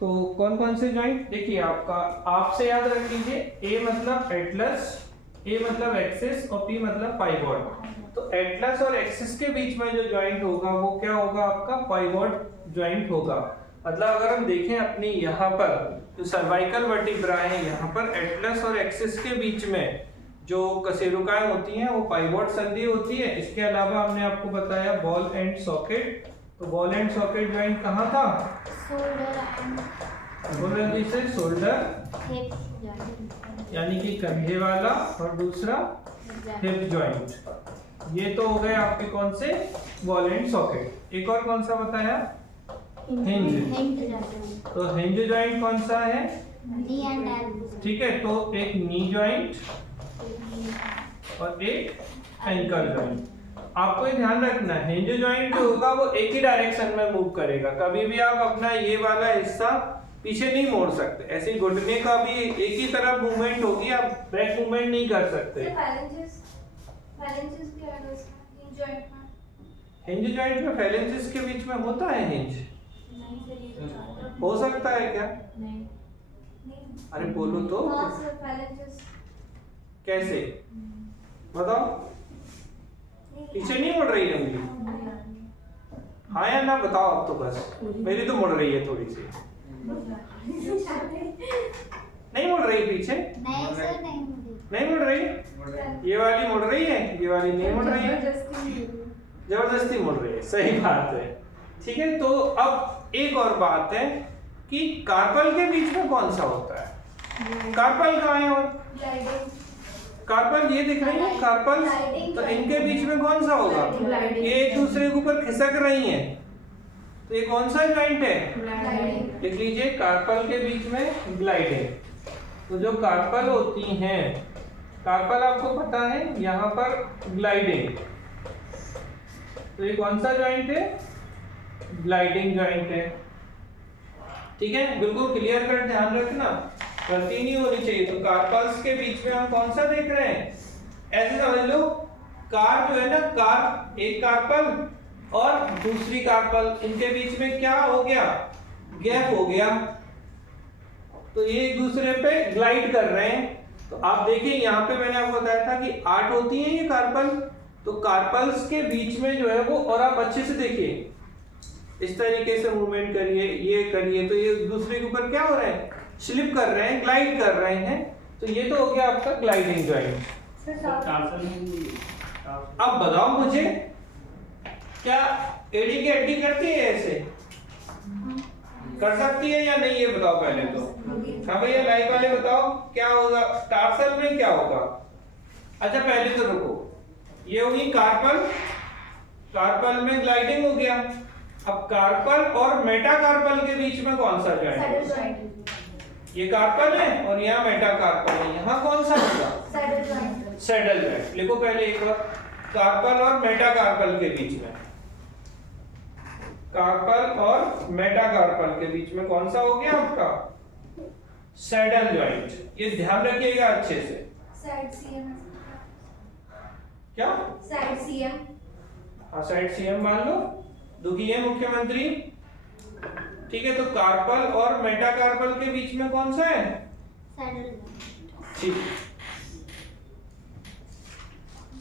तो कौन कौन से जॉइंट देखिए आपका, आपसे याद रख लीजिए, ए मतलब एटलस, ए मतलब एक्सिस और पी मतलब पाइवोट। तो एटलस और एक्सिस के बीच में जो जॉइंट होगा वो क्या होगा, आपका पाइवोट जॉइंट होगा। मतलब अगर हम देखें अपनी यहाँ पर जो सर्वाइकल वर्टिब्रा है, यहाँ पर एटलस और एक्सिस के बीच में जो कशेरुकाएं होती हैं वो पाइवोट संधि होती है। इसके अलावा हमने आपको बताया बॉल एंड सॉकेट, तो बॉल एंड सॉकेट जॉइंट कहाँ था, शोल्डर से शोल्डर यानी कि कंधे वाला, और दूसरा हिप जॉइंट। ये तो हो गए आपके कौन से, बॉल एंड सॉकेट। एक और कौन सा बताया, हिंज। तो हिंज जॉइंट कौन सा है, ठीक है, तो एक नी जॉइंट और एक एंकल जॉइंट। आपको ये ध्यान रखना है हिंज जॉइंट जो होगा वो एक ही डायरेक्शन में मूव करेगा, कभी भी आप अपना ये वाला हिस्सा पीछे नहीं मोड़ सकते। ऐसे घुटने का भी एक ही तरफ मूवमेंट होगी, आप बैक मूवमेंट नहीं कर सकते। हिंज जॉइंट में फैलेंजेस के बीच में होता है हिंज, हो सकता है क्या, अरे बोलो तो कैसे बताओ, पीछे नहीं मुड़ रही है उंगली, हाँ या ना बताओ। अब तो बस मेरी तो मुड़ रही है थोड़ी सी, नहीं मुड़ रही पीछे, नहीं मुड़ रही, ये वाली मुड़ रही है, ये वाली नहीं मुड़ रही है, जबरदस्ती मुड़ रही है, सही बात है। ठीक है, तो अब एक और बात है कि कार्पल के बीच में कौन सा होता है, कार्पल कहाँ है, और कार्पल ये दिख रही है कार्पल, तो इनके बीच में कौन सा होगा, ये एक दूसरे के ऊपर खिसक रही हैं, तो ये कौन सा जॉइंट है, लिख लीजिए कार्पल के बीच में ग्लाइडिंग। तो जो कार्पल होती हैं, कार्पल आपको पता है यहाँ पर ग्लाइडिंग, तो ये कौन सा जॉइंट है, ग्लाइडिंग जॉइंट है। ठीक है, बिल्कुल क्लियर कर ध्यान रखना, गलती नहीं होनी चाहिए। तो कार्पल्स के बीच में हम कौन सा देख रहे हैं, ऐसे समझ लो कार जो है ना, कार एक कार्पल और दूसरी कार्पल, इनके बीच में क्या हो गया, गैप हो गया, तो ये एक दूसरे पे ग्लाइड कर रहे हैं। तो आप देखिए यहाँ पे मैंने आपको बताया था कि 8 होती है ये कार्पल, तो कार्पल्स के बीच में जो है वो, और आप अच्छे से देखिए इस तरीके से मूवमेंट करिए, ये करिए, तो ये दूसरे के ऊपर क्या हो रहा है, स्लिप कर रहे हैं, ग्लाइड कर रहे हैं, तो ये तो हो गया आपका ग्लाइडिंग जॉइंट। अब बताओ मुझे, क्या एड़ी की हड्डी करती है ऐसे, कर सकती है या नहीं, ये बताओ पहले तो। हाँ भैया लाइव वाले बताओ क्या होगा, टार्सल में क्या होगा। अच्छा पहले तो रुको, ये होगी कार्पल, कार्पल में ग्लाइडिंग हो गया। अब कार्पल और मेटाकार्पल के बीच में कौन सा जॉइंट है, ये कार्पल है और यहाँ मेटाकार्पल है, यहाँ कौन सा होगा, सैडल जॉइंट। लिखो पहले एक बार, कार्पल और मेटाकार्पल के बीच में, कार्पल और मेटाकार्पल के बीच में कौन सा हो गया आपका, सैडल जॉइंट। ये ध्यान रखिएगा अच्छे से, साइड सीएम, क्या साइड सीएम, हाँ साइड सीएम मान लो, दुखी है मुख्यमंत्री। ठीक है, तो कार्पल और मेटाकार्पल के बीच में कौन सा है, ठीक,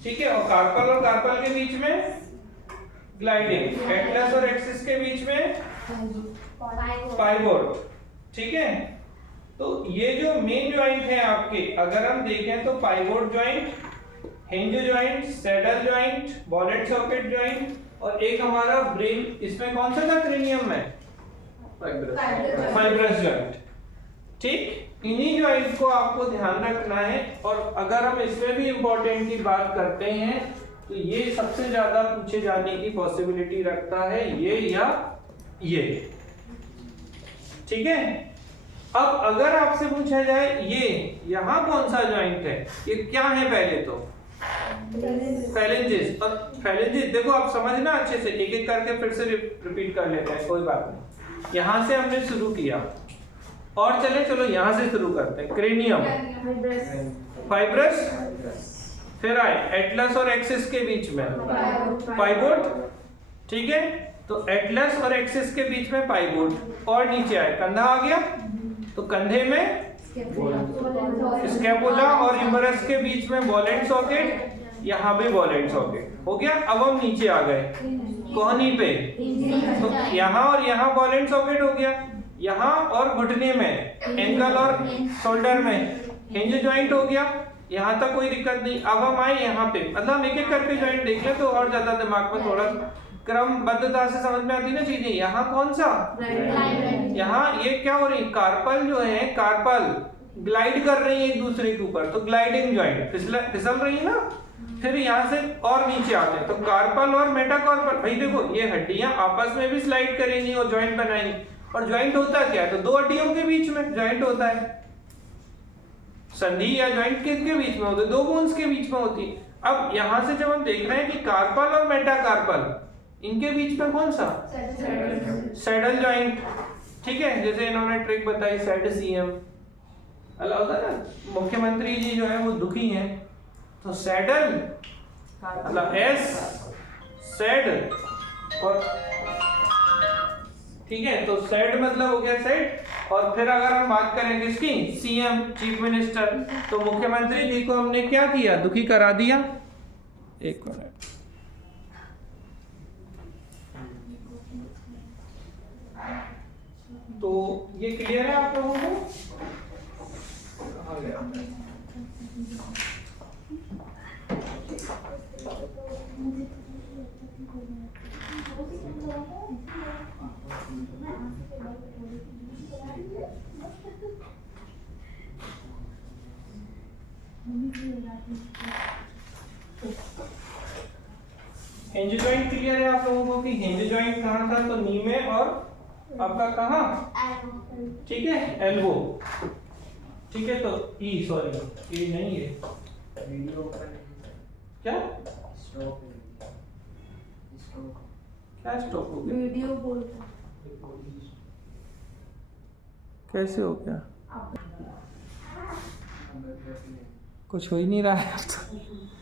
ठीक है, और कार्पल और कार्पल के बीच में ग्लाइडिंग, एटलस और एक्सिस के बीच में पाइवोट। ठीक है, तो ये जो मेन जॉइंट है आपके, अगर हम देखें तो pivot joint, hinge joint, saddle joint, ball and socket joint, और एक हमारा ब्रेन, इसमें कौन सा था क्रेनियम में, फाइब्रस जॉइंट। ठीक, इन्हीं जॉइंट को आपको ध्यान रखना है। और अगर हम इसमें भी इंपॉर्टेंट की बात करते हैं तो ये सबसे ज्यादा पूछे जाने की पॉसिबिलिटी रखता है, ये या ये। ठीक है, अब अगर आपसे पूछा जाए ये यहाँ कौन सा जॉइंट है, ये क्या है, पहले तो फैलेंजेस। और फैलेंजेस देखो आप समझना अच्छे से, एक एक करके फिर से रिपीट कर लेते हैं, कोई बात नहीं। यहाँ से हमने शुरू किया और चलो यहाँ से शुरू करते हैं। क्रेनियम, फाइब्रस, फिर आए एटलस और एक्सिस के बीच में पाइवोट। ठीक है, तो एटलस और एक्सिस के बीच में पाइवोट और नीचे आए कंधा आ गया, तो कंधे में स्कैपुला और ह्यूमरस के बीच में बॉल एंड सॉकेट, यहाँ भी बॉल एंड सॉकेट हो गया। अब हम नीचे आ गए कोहनी पे, तो यहाँ और यहाँ बॉल एंड सॉकेट हो गया, यहाँ और घुटने में, एंकल और शोल्डर में हिंज जॉइंट हो गया, यहाँ तक कोई दिक्कत नहीं। अब हम आए यहाँ पे, मतलब एक एक करके जॉइंट देख ले तो और ज्यादा दिमाग में थोड़ा क्रमबद्धता से समझ में आती ना चीजें। यहाँ कौन सा, यहाँ ये क्या हो रही, कार्पल जो है, कार्पल ग्लाइड कर रही है एक दूसरे के ऊपर, तो ग्लाइडिंग जॉइंट फिसल रही है ना। फिर यहाँ से और नीचे आते हैं तो कार्पल और मेटाकार्पल, भाई देखो ये हड्डियां आपस में भी स्लाइड करेंगी और जॉइंट बनाएंगी। और जॉइंट होता क्या है, तो दो हड्डियों के बीच में जॉइंट होता है। संधि या जॉइंट किसके बीच में होती है, दो बोन्स के बीच में होती है। अब यहाँ से जब हम देख रहे हैं कि कार्पल और मेटाकार्पल, इनके बीच में कौन सा, सैडल जॉइंट, ठीक है। जैसे इन्होंने ट्रिक बताई सैड सीएम, अल्लाह होता है ना, मुख्यमंत्री जी जो है वो दुखी हैं, तो सैडल मतलब एस सैड, और ठीक है, तो सैड मतलब हो गया सैड। और फिर अगर हम बात करें किसकी, सीएम चीफ मिनिस्टर, तो मुख्यमंत्री जी को हमने क्या किया, दुखी करा दिया। एक मिनट, तो ये क्लियर है आप लोगों को। हिंज जॉइंट क्लियर है आप लोगों को कि हिंज जॉइंट कहाँ था, तो नी में, और आपका कहाँ, ठीक है, एल्बो, ठीक है। तो ई सॉरी ये नहीं है, क्या क्या स्टॉप हो गया, वीडियो बोलता कैसे हो गया, कुछ हो ही नहीं रहा है अब तो।